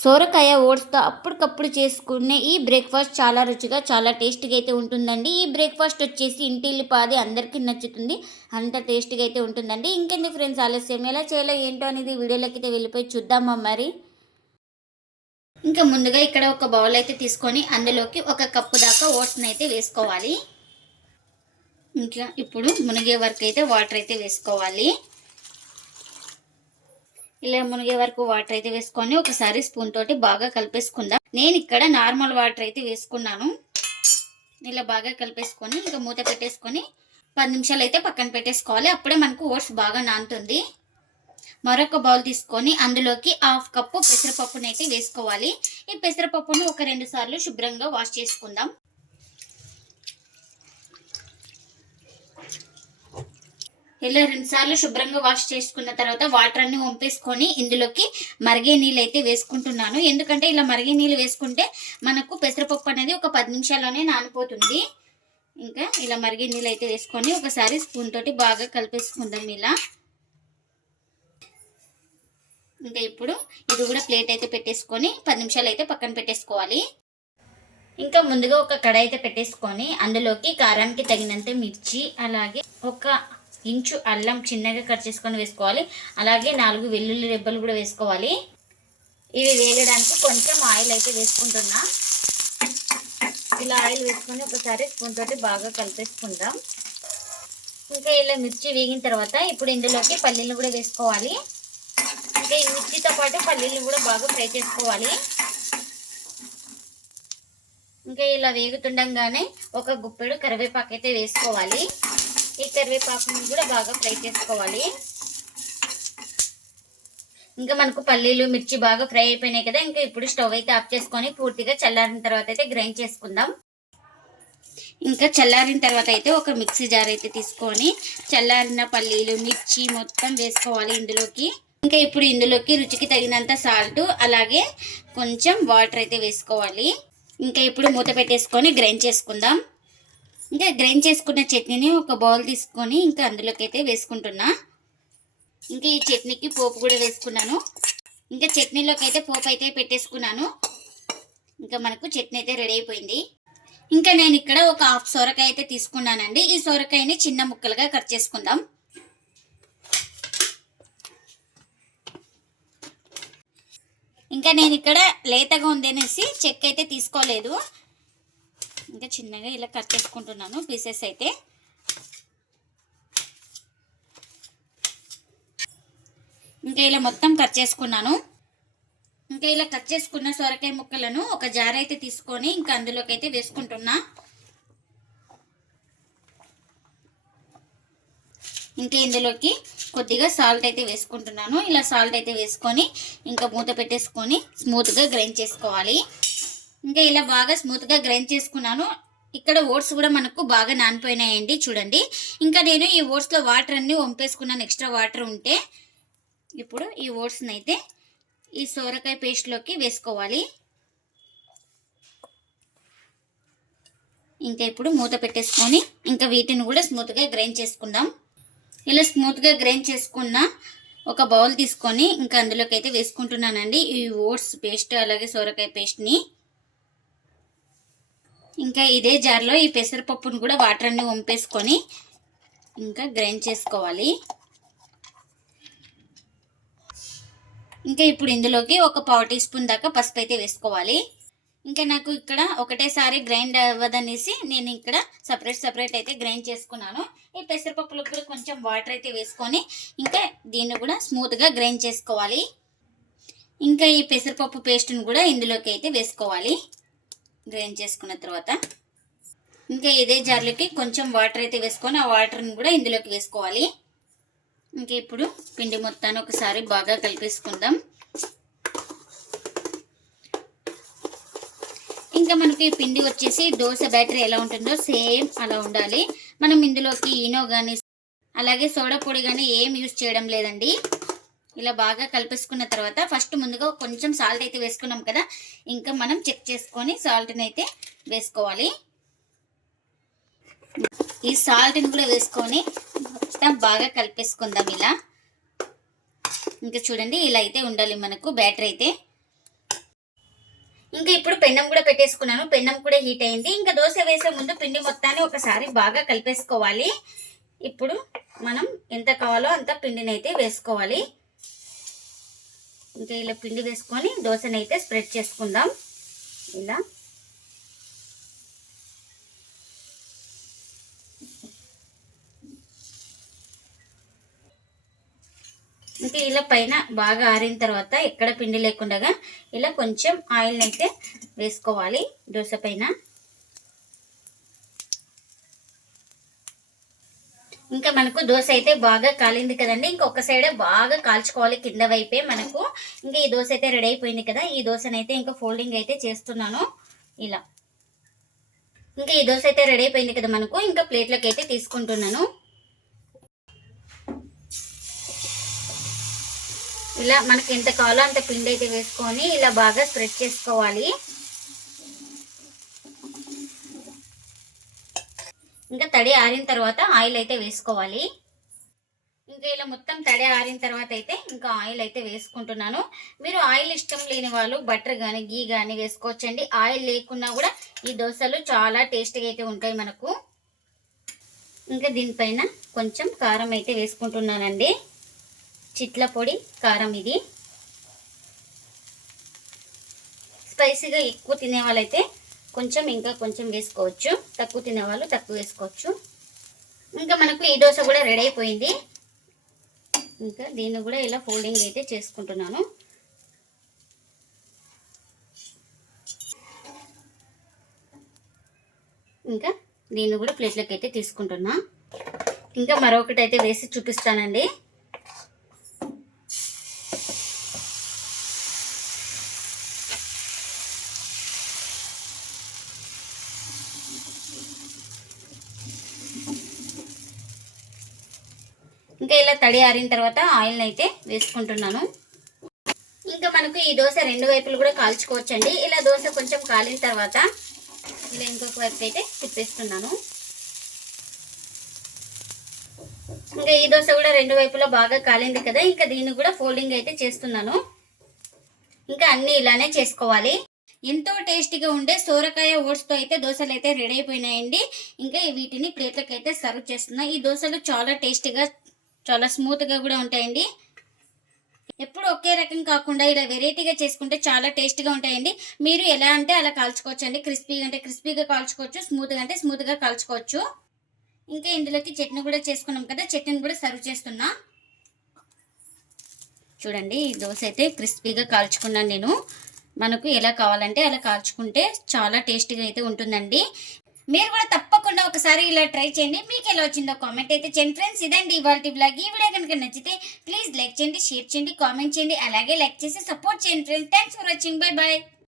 సోరకాయ ఓట్స్తో అప్పటికప్పుడు చేసుకునే ఈ బ్రేక్ఫాస్ట్ చాలా రుచిగా చాలా టేస్టీగా అయితే ఉంటుందండి. ఈ బ్రేక్ఫాస్ట్ వచ్చేసి ఇంటిల్లిపాది అందరికీ నచ్చుతుంది. అంత టేస్ట్గా అయితే ఉంటుందండి. ఇంకెందుకు ఫ్రెండ్స్ ఆలస్యం ఎలా చేయాలో ఏంటో అనేది వీడియోలోకి అయితే వెళ్ళిపోయి చూద్దామా మరి? ఇంకా ముందుగా ఇక్కడ ఒక బౌల్ అయితే తీసుకొని అందులోకి ఒక కప్పు దాకా ఓట్స్ని అయితే వేసుకోవాలి. ఇంకా ఇప్పుడు మునిగే వరకు అయితే వాటర్ అయితే వేసుకోవాలి. ఇలా మునిగే వరకు వాటర్ అయితే వేసుకొని ఒకసారి స్పూన్ తోటి బాగా కలిపేసుకుందాం. నేను ఇక్కడ నార్మల్ వాటర్ అయితే వేసుకున్నాను. ఇలా బాగా కలిపేసుకొని ఇంకా మూత పెట్టేసుకొని పది నిమిషాలు అయితే పక్కన పెట్టేసుకోవాలి. అప్పుడే మనకు ఓట్స్ బాగా నానుతుంది. మరొక బౌల్ తీసుకొని అందులోకి హాఫ్ కప్పు పెసరపప్పునైతే వేసుకోవాలి. ఈ పెసరపప్పును ఒక రెండు సార్లు శుభ్రంగా వాష్ చేసుకుందాం. ఇలా రెండుసార్లు శుభ్రంగా వాష్ చేసుకున్న తర్వాత వాటర్ అన్ని వంపేసుకొని ఇందులోకి మరిగే నీళ్ళు అయితే వేసుకుంటున్నాను. ఎందుకంటే ఇలా మరిగే నీళ్ళు వేసుకుంటే మనకు పెసరపప్పు అనేది ఒక పది నిమిషాల్లోనే నానిపోతుంది. ఇంకా ఇలా మరిగే నీళ్ళు అయితే వేసుకొని ఒకసారి స్పూన్ తోటి బాగా కలిపేసుకుందాం ఇలా. ఇంకా ఇప్పుడు ఇది కూడా ప్లేట్ అయితే పెట్టేసుకొని పది నిమిషాలు అయితే పక్కన పెట్టేసుకోవాలి. ఇంకా ముందుగా ఒక కడాయి అయితే పెట్టేసుకొని అందులోకి కారానికి తగినంత మిర్చి అలాగే ఒక ఇంచు అల్లం చిన్నగా కట్ చేసుకొని వేసుకోవాలి. అలాగే నాలుగు వెల్లుల్లి రెబ్బలు కూడా వేసుకోవాలి. ఇవి వేగడానికి కొంచెం ఆయిల్ అయితే వేసుకుంటున్నా. ఇలా ఆయిల్ వేసుకొని ఒకసారి స్పూన్ తోటి బాగా కలిపేసుకుందాం. ఇంకా ఇలా మిర్చి వేగిన తర్వాత ఇప్పుడు ఇందులోకి పల్లీలు కూడా వేసుకోవాలి. ఇంకా ఈ మిర్చితో పాటు పల్లీలు కూడా బాగా ఫ్రై చేసుకోవాలి. ఇంకా ఇలా వేగుతుండగానే ఒక గుప్పెడు కరివేపాకు అయితే వేసుకోవాలి. ఈ కరివేపాకుని కూడా బాగా ఫ్రై చేసుకోవాలి. ఇంకా మనకు పల్లీలు మిర్చి బాగా ఫ్రై అయిపోయినాయి కదా ఇంకా ఇప్పుడు స్టవ్ అయితే ఆఫ్ చేసుకొని పూర్తిగా చల్లారిన తర్వాత అయితే గ్రైండ్ చేసుకుందాం. ఇంకా చల్లారిన తర్వాత అయితే ఒక మిక్సీ జార్ అయితే తీసుకొని చల్లారిన పల్లీలు మిర్చి మొత్తం వేసుకోవాలి ఇందులోకి. ఇంకా ఇప్పుడు ఇందులోకి రుచికి తగినంత సాల్ట్ అలాగే కొంచెం వాటర్ అయితే వేసుకోవాలి. ఇంకా ఇప్పుడు మూత పెట్టేసుకొని గ్రైండ్ చేసుకుందాం. ఇంకా గ్రైండ్ చేసుకున్న చట్నీని ఒక బౌల్ తీసుకొని ఇంకా అందులోకి అయితే వేసుకుంటున్నా. ఇంకా ఈ చట్నీకి పోపు కూడా వేసుకున్నాను. ఇంకా చట్నీలోకి అయితే పోపు అయితే పెట్టేసుకున్నాను. ఇంకా మనకు చట్నీ అయితే రెడీ అయిపోయింది. ఇంకా నేను ఇక్కడ ఒక హాఫ్ సొరకాయ అయితే తీసుకున్నానండి. ఈ సొరకాయని చిన్న ముక్కలుగా కట్ చేసుకుందాం. ఇంకా నేను ఇక్కడ లేతగా ఉంది అనేసి చెక్ అయితే తీసుకోలేదు. ఇంకా చిన్నగా ఇలా కట్ చేసుకుంటున్నాను పీసెస్ అయితే. ఇంకా ఇలా మొత్తం కట్ చేసుకున్నాను. ఇంకా ఇలా కట్ చేసుకున్న సొరకాయ ముక్కలను ఒక జార్ అయితే తీసుకొని ఇంకా అందులోకి అయితే వేసుకుంటున్నా. ఇంకా ఇందులోకి కొద్దిగా సాల్ట్ అయితే వేసుకుంటున్నాను. ఇలా సాల్ట్ అయితే వేసుకొని ఇంకా మూత పెట్టేసుకొని స్మూత్గా గ్రైండ్ చేసుకోవాలి. ఇంకా ఇలా బాగా స్మూత్గా గ్రైండ్ చేసుకున్నాను. ఇక్కడ ఓట్స్ కూడా మనకు బాగా నానిపోయినాయండి చూడండి. ఇంకా నేను ఈ ఓట్స్లో వాటర్ అన్ని వంపేసుకున్నాను ఎక్స్ట్రా వాటర్ ఉంటే. ఇప్పుడు ఈ ఓట్స్ని అయితే ఈ సోరకాయ పేస్ట్లోకి వేసుకోవాలి. ఇంకా ఇప్పుడు మూత పెట్టేసుకొని ఇంకా వీటిని కూడా స్మూత్గా గ్రైండ్ చేసుకుందాం. ఇలా స్మూత్గా గ్రైండ్ చేసుకున్న ఒక బౌల్ తీసుకొని ఇంకా అందులోకి అయితే వేసుకుంటున్నానండి ఈ ఓట్స్ పేస్ట్ అలాగే సోరకాయ పేస్ట్ని ఇంకా ఇదే జార్లో ఈ పెసరపప్పును కూడా వాటర్ అన్ని వంపేసుకొని ఇంకా గ్రైండ్ చేసుకోవాలి. ఇంకా ఇప్పుడు ఇందులోకి ఒక పావు టీ స్పూన్ దాకా పసుపు అయితే వేసుకోవాలి. ఇంకా నాకు ఇక్కడ ఒకటేసారి గ్రైండ్ అవ్వదనేసి నేను ఇక్కడ సపరేట్ సపరేట్ అయితే గ్రైండ్ చేసుకున్నాను. ఈ పెసరపప్పులో కూడా కొంచెం వాటర్ అయితే వేసుకొని ఇంకా దీన్ని కూడా స్మూత్గా గ్రైండ్ చేసుకోవాలి. ఇంకా ఈ పెసరపప్పు పేస్ట్ని కూడా ఇందులోకి అయితే వేసుకోవాలి. గ్రైండ్ చేసుకున్న తర్వాత ఇంకా ఇదే జార్లోకి కొంచెం వాటర్ అయితే వేసుకొని ఆ వాటర్ని కూడా ఇందులోకి వేసుకోవాలి. ఇంకా ఇప్పుడు పిండి మొత్తాన్ని ఒకసారి బాగా కలిపేసుకుందాం. ఇంకా మనకి పిండి వచ్చేసి దోశ బ్యాటరీ ఎలా ఉంటుందో సేమ్ అలా ఉండాలి. మనం ఇందులోకి ఈనో కానీ అలాగే సోడా పొడి కానీ ఏం యూజ్ చేయడం లేదండి. ఇలా బాగా కలిపేసుకున్న తర్వాత ఫస్ట్ ముందుగా కొంచెం సాల్ట్ అయితే వేసుకున్నాం కదా. ఇంకా మనం చెక్ చేసుకొని సాల్ట్ని అయితే వేసుకోవాలి. ఈ సాల్ట్ని కూడా వేసుకొని మొత్తం బాగా కలిపేసుకుందాం ఇలా. ఇంకా చూడండి ఇలా అయితే ఉండాలి మనకు బ్యాటర్ అయితే. ఇంకా ఇప్పుడు పెన్నం కూడా పెట్టేసుకున్నాను. పెన్నం కూడా హీట్ అయింది. ఇంకా దోశ వేసే ముందు పిండి మొత్తాన్ని ఒకసారి బాగా కలిపేసుకోవాలి. ఇప్పుడు మనం ఎంత కావాలో అంత పిండిని అయితే వేసుకోవాలి. ఇంకా ఇలా పిండి వేసుకొని దోశని అయితే స్ప్రెడ్ చేసుకుందాం. ఇలా. ఇంకా ఇలా పైన బాగా ఆరిన తర్వాత ఎక్కడ పిండి లేకుండా ఇలా కొంచెం ఆయిల్ని అయితే వేసుకోవాలి దోశ పైన. ఇంకా మనకు దోశ అయితే బాగా కాలింది కదండి. ఇంకొక సైడ్ బాగా కాల్చుకోవాలి కింద వైపే మనకు. ఇంకా ఈ దోశ అయితే రెడీ అయిపోయింది కదా. ఈ దోశనైతే ఇంకా ఫోల్డింగ్ అయితే చేస్తున్నాను. ఇలా. ఇంకా ఈ దోశ అయితే రెడీ అయిపోయింది కదా మనకు. ఇంకా ప్లేట్లోకి అయితే తీసుకుంటున్నాను. ఇలా మనకి ఎంత కావాలో అంత పిండి అయితే వేసుకొని ఇలా బాగా స్ప్రెడ్ చేసుకోవాలి. ఇంకా తడి ఆరిన తర్వాత ఆయిల్ అయితే వేసుకోవాలి. ఇంకా ఇలా మొత్తం తడి ఆరిన తర్వాత అయితే ఇంకా ఆయిల్ అయితే వేసుకుంటున్నాను. మీరు ఆయిల్ ఇష్టం లేని వాళ్ళు బటర్ కానీ గీ కానీ వేసుకోవచ్చండి. ఆయిల్ లేకున్నా కూడా ఈ దోశలు చాలా టేస్టీగా అయితే ఉంటాయి మనకు. ఇంకా దీనిపైన కొంచెం కారం అయితే వేసుకుంటున్నానండి. చిట్ల పొడి కారం ఇది. స్పైసీగా ఎక్కువ తినే వాళ్ళైతే కొంచెం ఇంకా కొంచెం వేసుకోవచ్చు. తక్కువ తినేవాళ్ళు తక్కువ వేసుకోవచ్చు. ఇంకా మనకు ఈ దోశ కూడా రెడీ అయిపోయింది. ఇంకా దీన్ని కూడా ఇలా ఫోల్డింగ్ అయితే చేసుకుంటున్నాను. ఇంకా దీన్ని కూడా ప్లేట్లోకి అయితే తీసుకుంటున్నా. ఇంకా మరొకటి అయితే వేసి చూపిస్తానండి ఇంకా ఇలా తడి ఆరిన తర్వాత ఆయిల్ని అయితే వేసుకుంటున్నాను. ఇంకా మనకు ఈ దోశ రెండు వైపులు కూడా కాల్చుకోవచ్చండి. ఇలా దోశ కొంచెం కాలిన తర్వాత ఇలా ఇంకొక వైపు అయితే తిప్పేస్తున్నాను. ఇంకా ఈ దోశ కూడా రెండు వైపులా బాగా కాలింది కదా ఇంకా దీన్ని కూడా ఫోల్డింగ్ అయితే చేస్తున్నాను. ఇంకా అన్ని ఇలానే చేసుకోవాలి. ఎంతో టేస్టీగా ఉండే సోరకాయ ఓట్స్తో అయితే దోశలు అయితే రెడీ అయిపోయినాయండి. ఇంకా వీటిని ప్లేట్లకు అయితే సర్వ్ చేస్తున్నాను ఈ దోశలు చాలా టేస్టీగా చాలా స్మూత్గా కూడా ఉంటాయండి. ఎప్పుడు ఒకే రకం కాకుండా ఇలా వెరైటీగా చేసుకుంటే చాలా టేస్ట్గా ఉంటాయండి. మీరు ఎలా అంటే అలా కాల్చుకోవచ్చు అండి క్రిస్పీగా అంటే క్రిస్పీగా కాల్చుకోవచ్చు. స్మూత్గా అంటే స్మూత్గా కాల్చుకోవచ్చు. ఇంకా ఇందులోకి చట్నీ కూడా చేసుకున్నాం కదా చట్నీని కూడా సర్వ్ చేస్తున్నా. చూడండి ఈ దోశ అయితే క్రిస్పీగా కాల్చుకున్నాను నేను. మనకు ఎలా కావాలంటే అలా కాల్చుకుంటే చాలా టేస్టీగా అయితే ఉంటుందండి. మీరు కూడా తప్పకుండా ఒకసారి ఇలా ట్రై చేయండి. మీకు ఎలా వచ్చిందో కామెంట్ అయితే చేయండి. ఫ్రెండ్స్ ఇదండి ఇవాళ బ్లాగ్ ఈ వీడియో కనుక నచ్చితే ప్లీజ్ లైక్ చేయండి షేర్ చేయండి కామెంట్ చేయండి. అలాగే లైక్ చేసి సపోర్ట్ చేయండి. Friends thanks for watching bye bye